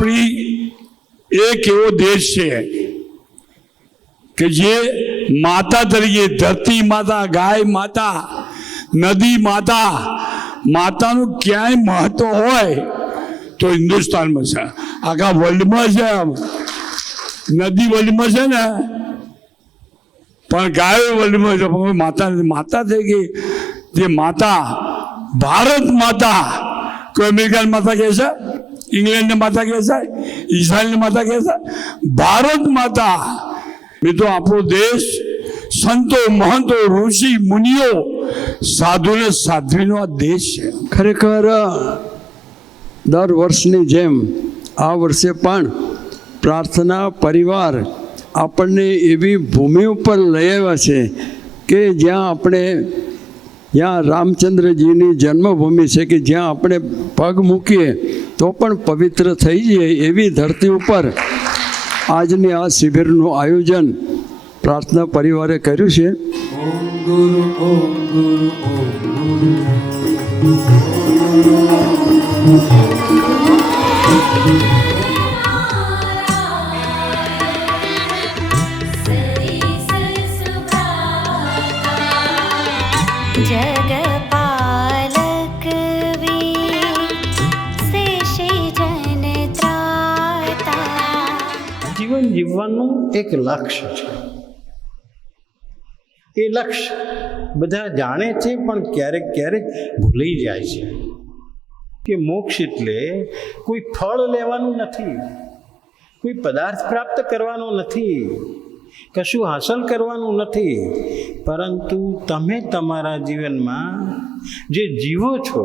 આપણી એક એવો દેશ છે કે જે માતા તરીકે ધરતી માતા, ગાય માતા, નદી માતા, માતાનું ક્યાંય મહત્વ હોય તો હિન્દુસ્તાનમાં છે, આખા વર્લ્ડમાં છે. નદી વર્લ્ડમાં છે ને, પણ ગાયો વર્લ્ડમાં છે, પણ માતા નથી. માતા થઈ ગઈ જે માતા, ભારત માતા. કોઈ અમેરિકન માતા કહે છે, ઇંગ્લેન્ડને માતા કહે છે, ઇઝરાયલને માતા કહે છે, ભારત માતા. મિત્રો, આપણો દેશ સંતો, મહંતો, ઋષિ મુનિઓ, સાધુ ને સાધ્વીનો આ દેશ છે. ખરેખર દર વર્ષની જેમ આ વર્ષે પણ પ્રાર્થના પરિવાર આપણને એવી ભૂમિ ઉપર લઈ આવ્યા છે કે જ્યાં રામચંદ્રજીની જન્મભૂમિ છે, કે જ્યાં આપણે પગ મૂકીએ તો પણ પવિત્ર થઈ જઈએ એવી ધરતી ઉપર આજની આ શિબિરનું આયોજન પ્રાર્થના પરિવારે કર્યું છે. ઓમ ગુરુ ઓમ ગુરુ ઓમ ગુરુ. जगपालक वीर शेषे जन त्राता. જીવન જીવવાનું એક લક્ષ્ય છે. એ લક્ષ્ય બધા જાણે છે, પણ ક્યારેક ક્યારેક ભૂલી જાય છે કે મોક્ષ એટલે કોઈ ફળ લેવાનું નથી, કોઈ પદાર્થ પ્રાપ્ત કરવાનો નથી, કશું હાંસલ કરવાનું નથી, પરંતુ તમે તમારા જીવનમાં જે જીવો છો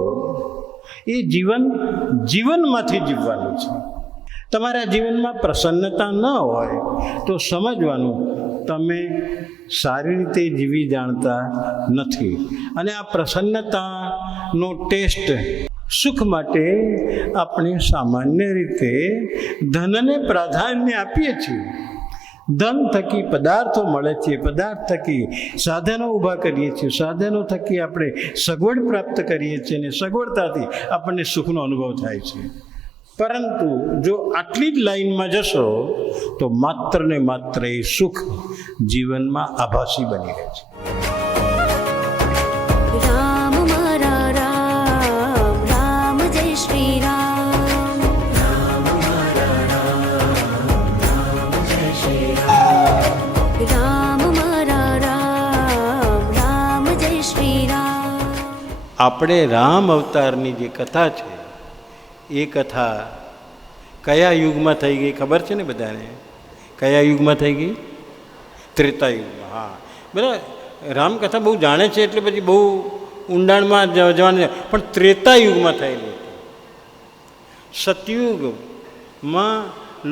એ જીવનમાંથી જીવવાનું છે. તમારા જીવનમાં પ્રસન્નતા ન હોય તો સમજવાનું તમે સારી રીતે જીવી જાણતા નથી. અને આ પ્રસન્નતાનો ટેસ્ટ, સુખ માટે આપણે સામાન્ય રીતે ધનને પ્રાધાન્ય આપીએ છીએ. ધન થકી પદાર્થો મળે છે, પદાર્થ થકી સાધનો ઊભા કરીએ છીએ, સાધનો થકી આપણે સગવડ પ્રાપ્ત કરીએ છીએ, અને સગવડતાથી આપણને સુખનો અનુભવ થાય છે. પરંતુ જો આટલી જ લાઈનમાં જશો તો માત્ર ને માત્ર એ સુખ જીવનમાં આભાસી બની રહે છે. राम मारा राम राम जय श्री राम. રામ મારા રામ રામ જય શ્રી રામ. राम मारा राम राम जय श्री राम. આપણે રામ અવતારની જે કથા છે એ કથા કયા યુગમાં થઈ ગઈ ખબર છે ને બધાને? કયા યુગમાં થઈ ગઈ? ત્રેતા યુગમાં. હા, બરાબર. રામકથા બહુ જાણે છે એટલે પછી બહુ ઊંડાણમાં જવાનું, પણ ત્રેતા યુગમાં થયેલી હતી. સતયુગમાં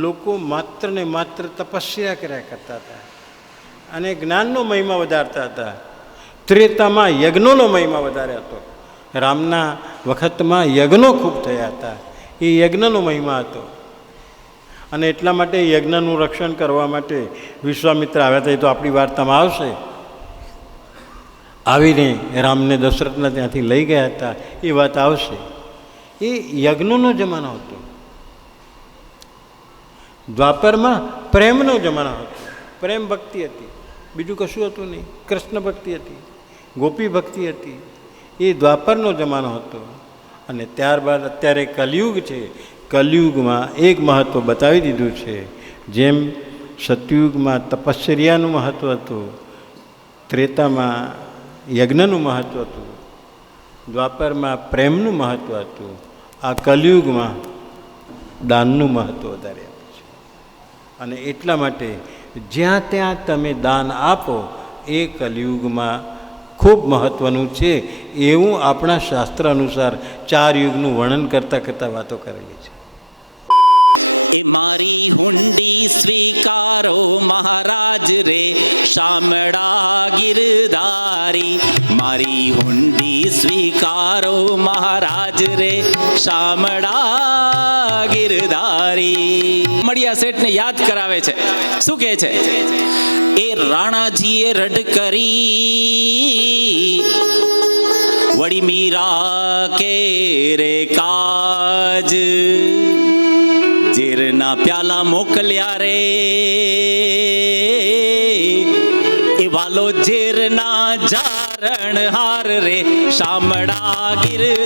લોકો માત્ર ને માત્ર તપસ્યા કર્યા કરતા હતા અને જ્ઞાનનો મહિમા વધારતા હતા. ત્રેતામાં યજ્ઞોનો મહિમા વધારે હતો. રામના વખતમાં યજ્ઞો ખૂબ થયા હતા, એ યજ્ઞનો મહિમા હતો. અને એટલા માટે યજ્ઞનું રક્ષણ કરવા માટે વિશ્વામિત્ર આવ્યા હતા. એ તો આપણી વાર્તામાં આવશે. આવીને રામને દશરથના ત્યાંથી લઈ ગયા હતા, એ વાત આવશે. એ યજ્ઞનો જમાનો હતો. દ્વાપરમાં પ્રેમનો જમાનો હતો. પ્રેમ ભક્તિ હતી, બીજું કશું હતું નહીં. કૃષ્ણ ભક્તિ હતી, ગોપી ભક્તિ હતી. એ દ્વાપરનો જમાનો હતો. અને ત્યારબાદ અત્યારે કલિયુગ છે. કલિયુગમાં એક મહત્ત્વ બતાવી દીધું છે. જેમ સતયુગમાં તપશ્ચર્યાનું મહત્ત્વ હતું, ત્રેતામાં યજ્ઞનું મહત્ત્વ હતું, દ્વાપરમાં પ્રેમનું મહત્ત્વ હતું, આ કલિયુગમાં દાનનું મહત્ત્વ વધારે આપે છે. અને એટલા માટે જ્યાં ત્યાં તમે દાન આપો એ કલિયુગમાં ખૂબ મહત્ત્વનું છે. એવું આપણા શાસ્ત્ર અનુસાર 4 યુગનું વર્ણન કરતાં કરતાં વાતો કરેલી છે. મારી હુંડી સ્વીકારો મહારાજ રે શામળા ગિરધારી. મારી હુંડી સ્વીકારો મહારાજ રે શામળા ગિરધારી. મળ્યા શેઠને યાદ કરાવે છે. શું કહે છે? એ રાણાજીએ રડ કરી વળી મીરા કે રે કાજ. જે વાલો ઝેરના જારણ હાર રે શામળા ગીર